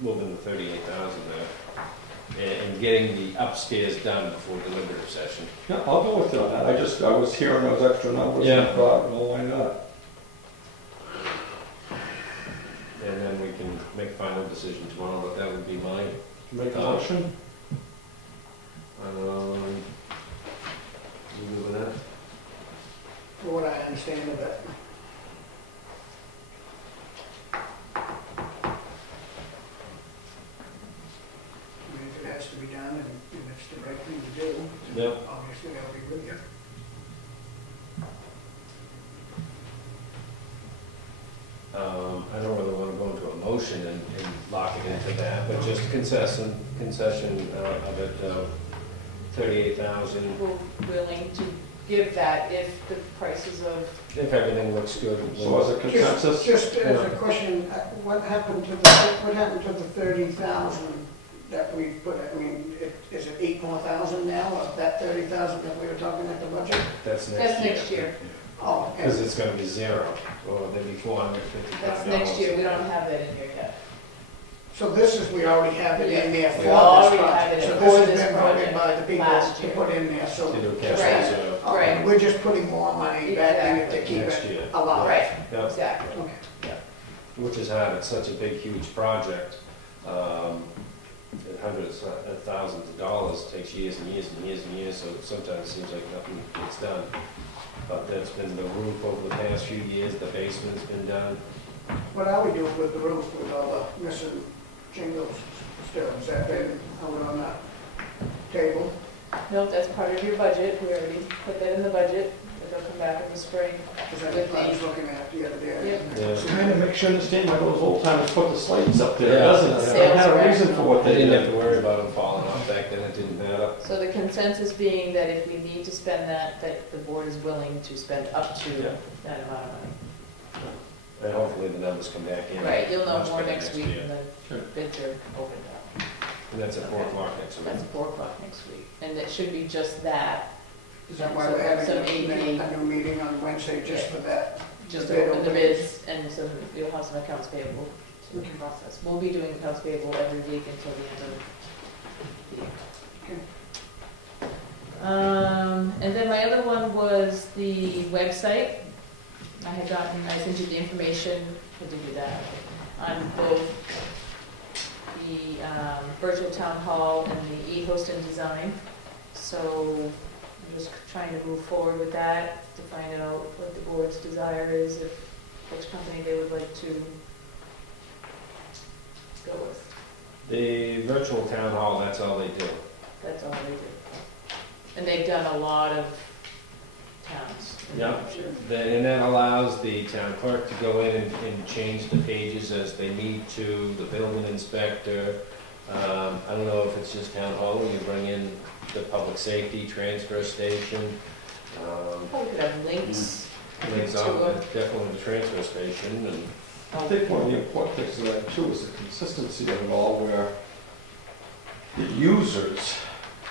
moving the 38,000 there, and getting the upstairs done before deliberative session. Yeah, I'll go with you on that. I was hearing those extra numbers and I thought, well, why not? And then we can make a final decision tomorrow, but that would be mine. Make a motion? You good with that? For what I understand of it. I mean, if it has to be done and it's the right thing to do, Yep. obviously I'll be with you. I don't really want to go into a motion and lock it into that, but just concession of it, 38,000. We're willing to give that if the prices of, If everything looks good. So as a consensus? Just as a question, what happened to the 30,000 that we put, I mean, is it 8 more thousand now of that 30,000 that we were talking at the budget? That's that's next year. Oh, Because it's going to be 0, or maybe $455. That's next year, we don't have that in here yet. so this is, we already have it in there for We this already have project. it So for this has this been voted project by the people last to year. put in there, so. To do Right. cash reserve Right. We're just putting more money back in it to keep next it year. alive. Right, Yep. exactly. Okay. Which is hard, it's such a big, huge project. Hundreds of thousands of dollars, takes years and years and years and years, so sometimes it seems like nothing gets done. But that's been the roof over the past few years, the basement's been done. What are we doing with the roof with all the missing shingles still? Is that been out on the table? Nope, that's part of your budget, we already put that in the budget, it'll come back in the spring. Because that's what I was looking at the other day. Yep. Yeah. So kind of make sure you understand why those old timers put the slates up there, Yeah. doesn't it? They Sales had a rep. reason for what They they didn't have did. to worry about them falling off back then, it didn't matter. So the consensus being that if we need to spend that the board is willing to spend up to Yeah. that amount of money. And hopefully the numbers come back in. Right, you'll know much more better next week year. when the Sure. bids are opened up. And that's at 4 o'clock next So week. that's 4 o'clock next week, and it should be just that, Is that why So we're having some a AP. new meeting on Wednesday just for that? just The bid open the openings. bids, and some, you'll have some accounts payable to process. We'll be doing accounts payable every week until the end of the year. And then my other one was the website. I sent you the information, I did do that, on both the virtual town hall and the e-host and design. So I'm just trying to move forward with that to find out what the board's desire is, if which company they would like to go with. The virtual town hall, that's all they do. That's all they do. And they've done a lot of towns in New Yeah. Hampshire. And that allows the town clerk to go in and change the pages as they need to, the building inspector. I don't know if it's just town hall, or you bring in the public safety, transfer station. Probably could have links. Links on, definitely the transfer station, and I think one of the important things of that too is the consistency of it all, where the users,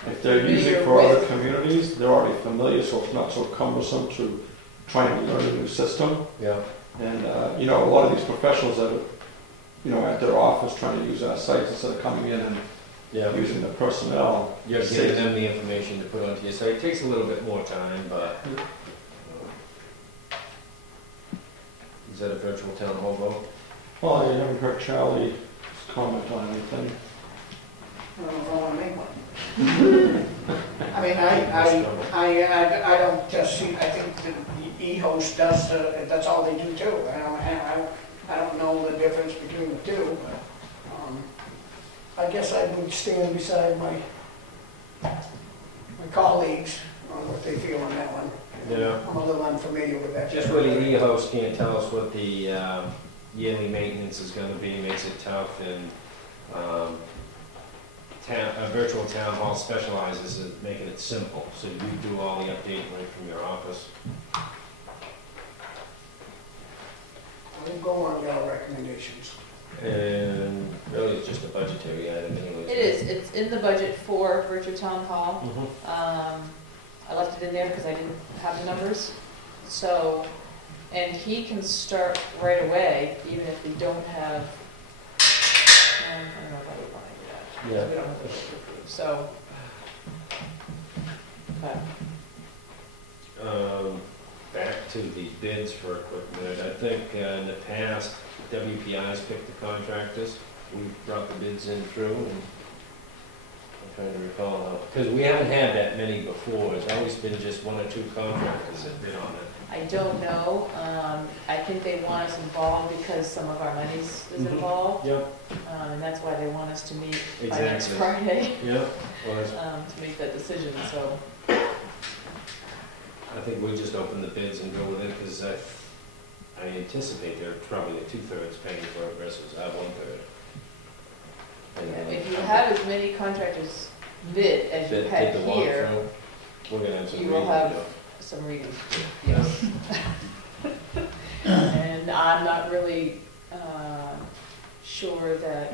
if they're using it for other communities, they're already familiar, so it's not so cumbersome to try and learn a new system. yeah. And, a lot of these professionals that are, at their office trying to use our sites instead of coming in and Yeah, using the personnel. you're giving them the information to put onto your site. It takes a little bit more time, but. Is that a virtual town hall vote? Well, I haven't heard Charlie's comment on anything. I don't know if I want to make one. I mean, I don't just see, I think the e-host does, that's all they do too. I don't know the difference between the two, but, I guess I would stand beside my colleagues on what they feel on that one. Yeah. I'm a little unfamiliar with that. Just where the e-host can't tell us what the yearly maintenance is gonna be, makes it tough, and A virtual town hall specializes in making it simple, so you do all the updating right from your office. We'll go on your recommendations. And really, it's just a budgetary item anyways. It is, it's in the budget for virtual town hall. Mhm. I left it in there because I didn't have the numbers. So, and he can start right away, even if we don't have, I don't know if I would want to do that. Yeah. We don't have the budget approved, so. But, Back to the bids for a quick minute. I think in the past, WPI's picked the contractors. We brought the bids in through, and I'm trying to recall now. Because we haven't had that many before. It's always been just one or two contractors that bid on it. I don't know, I think they want us involved because some of our monies is Mhm. involved. Yep. And that's why they want us to meet by next Exactly. Friday, Yep. Well, to make that decision, so. I think we just open the bids and go with it, because I anticipate they're probably 2/3 paying for it versus our 1/3. If you have as many contractors bid as you had here, we're gonna have some. you will reading to have do. some reading, yes. And I'm not really sure that,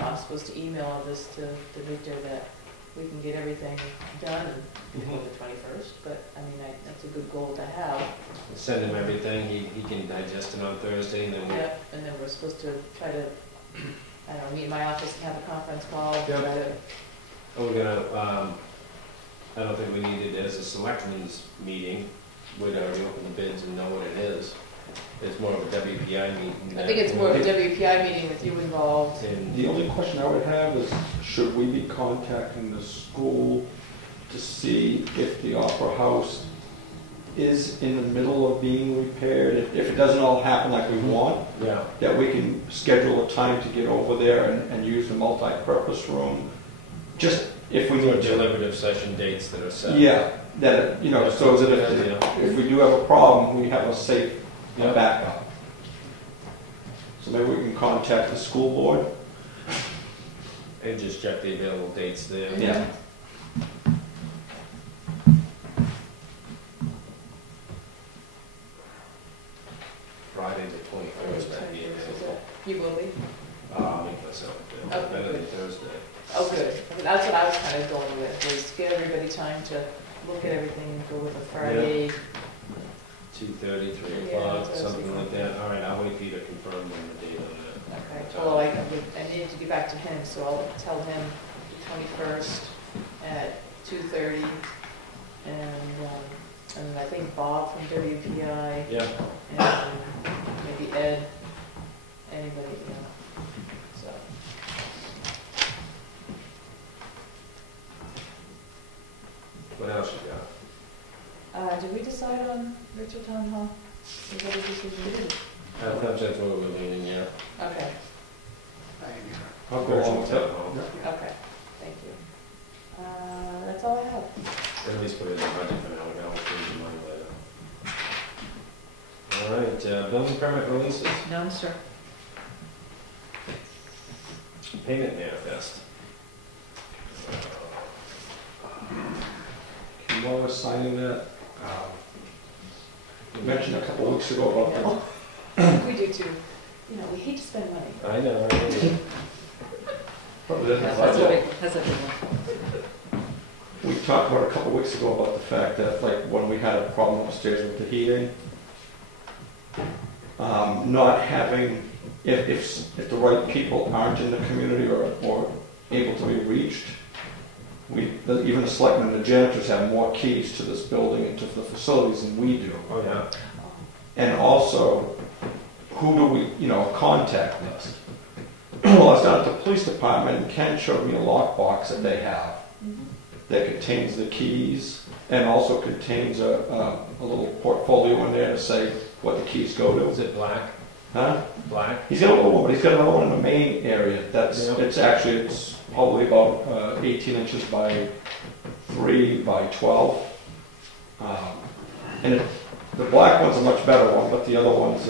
I'm supposed to email all this to Victor that we can get everything done before the 21st, but I mean, that's a good goal to have. Send him everything, he can digest it on Thursday, and then we'll. Yep, and then we're supposed to try to, I don't know, meet in my office and have a conference call, try Yep. to, We're gonna, I don't think we need it as a selectmen's meeting. We'd already opened the bids and know what it is. It's more of a WPI meeting. I think it's more of a WPI meeting with you involved. And The only question I would have is, should we be contacting the school to see if the Opera House is in the middle of being repaired? If it doesn't all happen like we want, yeah, that we can schedule a time to get over there and use the multi-purpose room, just if we for need to. deliberative session dates that are set. Yeah, that, so that if we do have a problem, we have a safe Yeah. backup. So maybe we can contact the school board. And just check the available dates there. Yeah. Friday the 21st, might be available. You will be? I'll make myself available, Okay, better than good. Thursday. Oh, good. That's what I was kind of going with, was get everybody time to look at everything and go with a Friday. 2:30, 3 Yeah, o'clock, Thursday. something like that. All right, I'll wait for you to confirm on the date on that. Okay, well, I needed to get back to him, so I'll tell him the 21st at 2:30. And I think Bob from WPI Yeah, and maybe Ed, anybody, so. what else you got? Did we decide on Richard Town Hall? Is that a decision? I thought that's where we're leaning, yeah. Okay, I'll go along with that. Town hall. okay, thank you. That's all I have. At least put it in the budget for now, we can always change the money later. All right, building permit releases, None, sir. payment manifest. While we're signing that, you mentioned a couple weeks ago about the We do too. We hate to spend money. I know, right? That's a good one. We talked about a couple weeks ago about the fact that, like, when we had a problem upstairs with the heating, not having, if the right people aren't in the community or able to be reached, even the selectmen and the janitors have more keys to this building and to the facilities than we do. Oh, yeah. And also, who do we, contact list? Well, I was down at the police department, and Ken showed me a lockbox that they have that contains the keys and also contains a little portfolio in there to say what the keys go Is to. it black? Huh? Black? He's got a little one, but he's got another one in the main area. Yeah. It's probably about 18 inches by 3 by 12. The black one's a much better one, but the other one's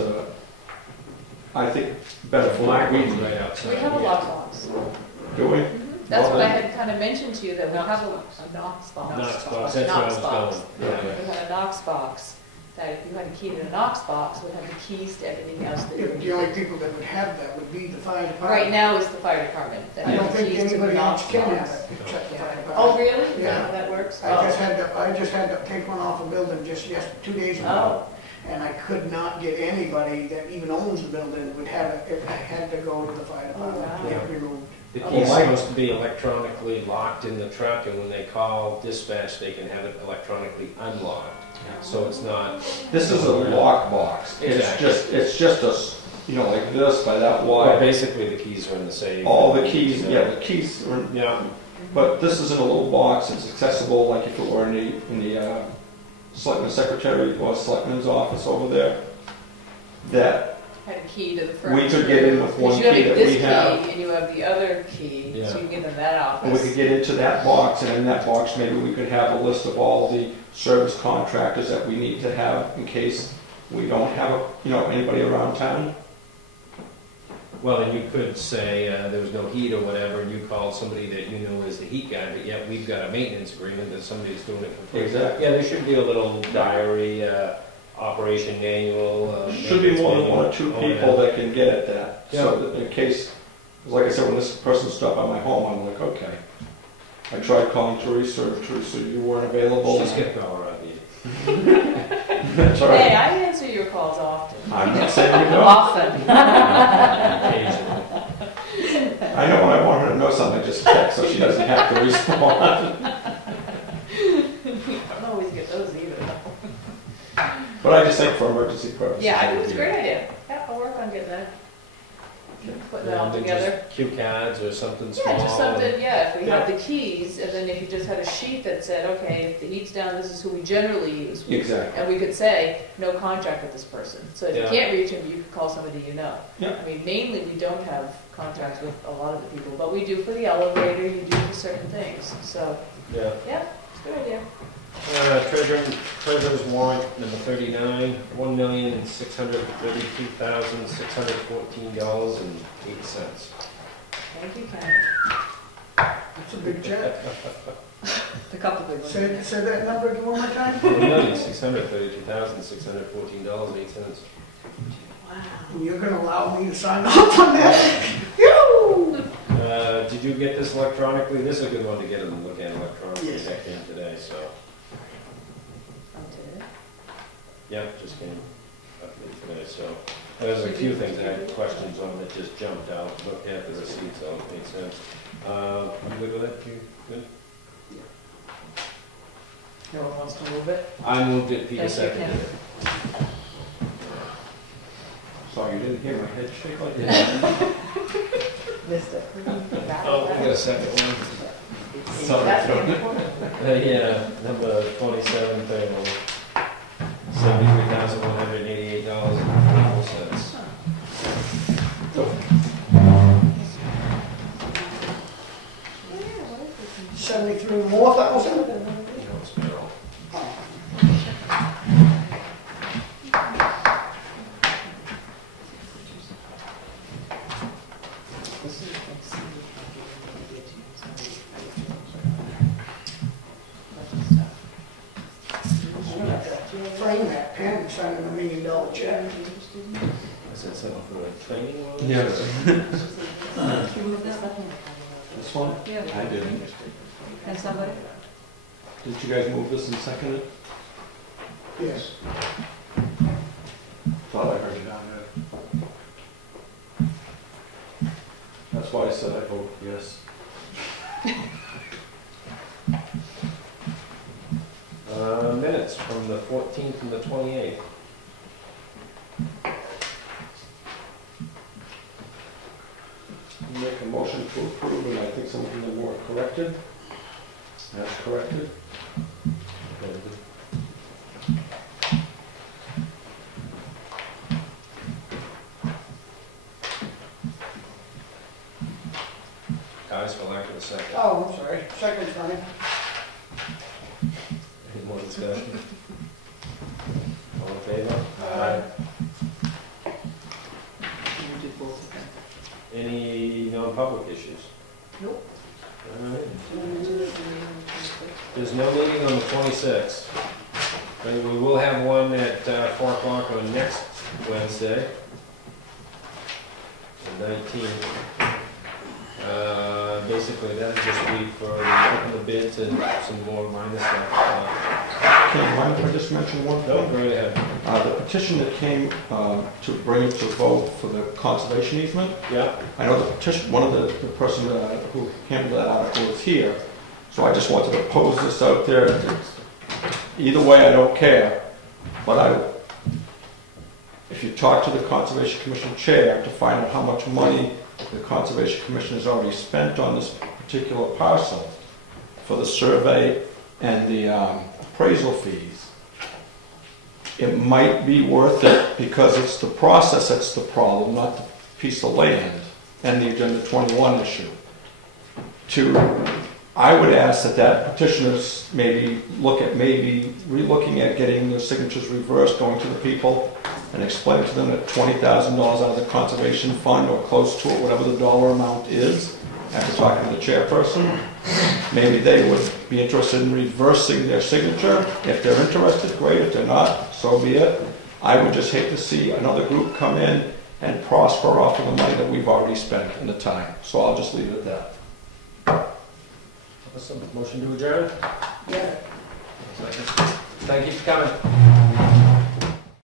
I think better for Black we one's right outside. We have a yeah. lockbox. do we? That's Well, what I then- had kind of mentioned to you, that we have a Knox box. Knox box, that's where I was going. Yeah. We had a Knox box, that if you had a key to the Knox box, would have the keys to everything else that you The only need. people that would have that would be the fire department. Right now it's the fire department that I don't has the think keys to the anybody Knox else can have box. it except the fire department. Oh, really? Is that Yeah. how that works? I just had to take one off a building just 2 days ago. And I could not get anybody that even owns the building would have it, if I had to go to the fire department wow. to get it removed. The Oh, key's my- supposed to be electronically locked in the truck, and when they call dispatch, they can have it electronically unlocked. So it's not, This is a lock box. Exactly. It's just a, you know, like this by that well, wide. basically the keys are in the safe. All the keys, yeah, the keys are, Yeah, but this is in a little box. It's accessible like if it were in the selectman's secretary or selectman's office over there. That Had a key to the furniture. we could get in with one Because you key have that this we have. key and you have the other key, Yeah. so you can get in that And we could office. get into that box, and in that box, maybe we could have a list of all the service contractors that we need to have in case we don't have, anybody around town. well, then you could say there was no heat or whatever, and you called somebody that you know is the heat guy, but yet we've got a maintenance agreement that somebody's doing it for free. Exactly. Yeah, there should be a little diary, operation manual. Should be more than one or two people that. that can get at that, so that in case, 'cause like I said, when this person stopped by my home, I'm like, okay. I tried calling Teresa, you weren't available. She's got power out here. That's all Hey, right. I answer your calls often. I'm not saying you don't. Often. Occasionally. I know when I want her to know something, I just text, so she doesn't have to respond. I don't always get those either. But I just think for emergency purposes. Yeah, I it think would it's a be- great idea. Yeah, I'll work on getting that. Putting that all And then together. just cue cards or something small. Yeah, just something, yeah, if we have Yeah. the keys, and then if you just had a sheet that said, okay, if the heat's down, this is who we generally use. Exactly. And we could say, no contract with this person. So if you Yeah. can't reach him, you could call somebody you know. Yeah. I mean, mainly, we don't have contracts with a lot of the people, but we do for the elevator, you do for certain things. So, Yeah. yeah, it's a good idea. Treasurer's warrant number 39, $1,632,614.08. Thank you, Ken. It's a big check. A couple big ones. Say that number again one more time? $1,632,614.08. And you're gonna allow me to sign off on that? Yoo! Did you get this electronically? This is a good one to get them to look at electronically. Yes. That came today, so, Okay. yeah, just came up today, so. There's a few things I had questions on that just jumped out, looked at the receipts, so it made sense. You good with it? You good? No one wants to move it? I moved it, Peter Thank you, seconded Ken. it. Sorry, you didn't hear my head shake like that? Missed it. Oh, we got a second one. Sorry. That's the important. Yeah, number 27, payroll, $73,188.04. 73 more thousand? You know, it's payroll. I'm gonna have to frame that pen and sign him $1 million check. Is that something for a training one? Yes. Can you move this up? This one? Yeah. I didn't. And somebody? Did you guys move this and second it? Yes. Thought I heard it down there. That's why I said I vote yes. Minutes from the 14th and the 28th. Make a motion to approve, and I think some of them were corrected. As corrected. Guys, for lack of a second. Oh, I'm sorry. Second's fine. Any more discussion? All in favor? Aye. Any non-public issues? Nope. All right. There's no meeting on the 26th. But we will have one at 4 o'clock on next Wednesday, the 19th. Basically, that'll just be for open the bids and some more minor stuff. Can mind if I just mention one No, thing? go right ahead. The petition that came to bring it to vote for the conservation easement, Yeah, I know the petition, one of the person who handled that article is here, so I just wanted to pose this out there. Either way, I don't care, but if you talk to the Conservation Commission chair to find out how much money the Conservation Commission has already spent on this particular parcel for the survey and the appraisal fees, it might be worth it, because it's the process that's the problem, not the piece of land and the Agenda 21 issue. I would ask that petitioners maybe look at re-looking at getting the signatures reversed, going to the people and explain to them that $20,000 out of the conservation fund or close to it, whatever the dollar amount is, after talking to the chairperson, maybe they would be interested in reversing their signature. If they're interested, great. If they're not, so be it. I would just hate to see another group come in and prosper off of the money that we've already spent and the time. So I'll just leave it at that. awesome. Motion to adjourn? Yeah. Thank you for coming.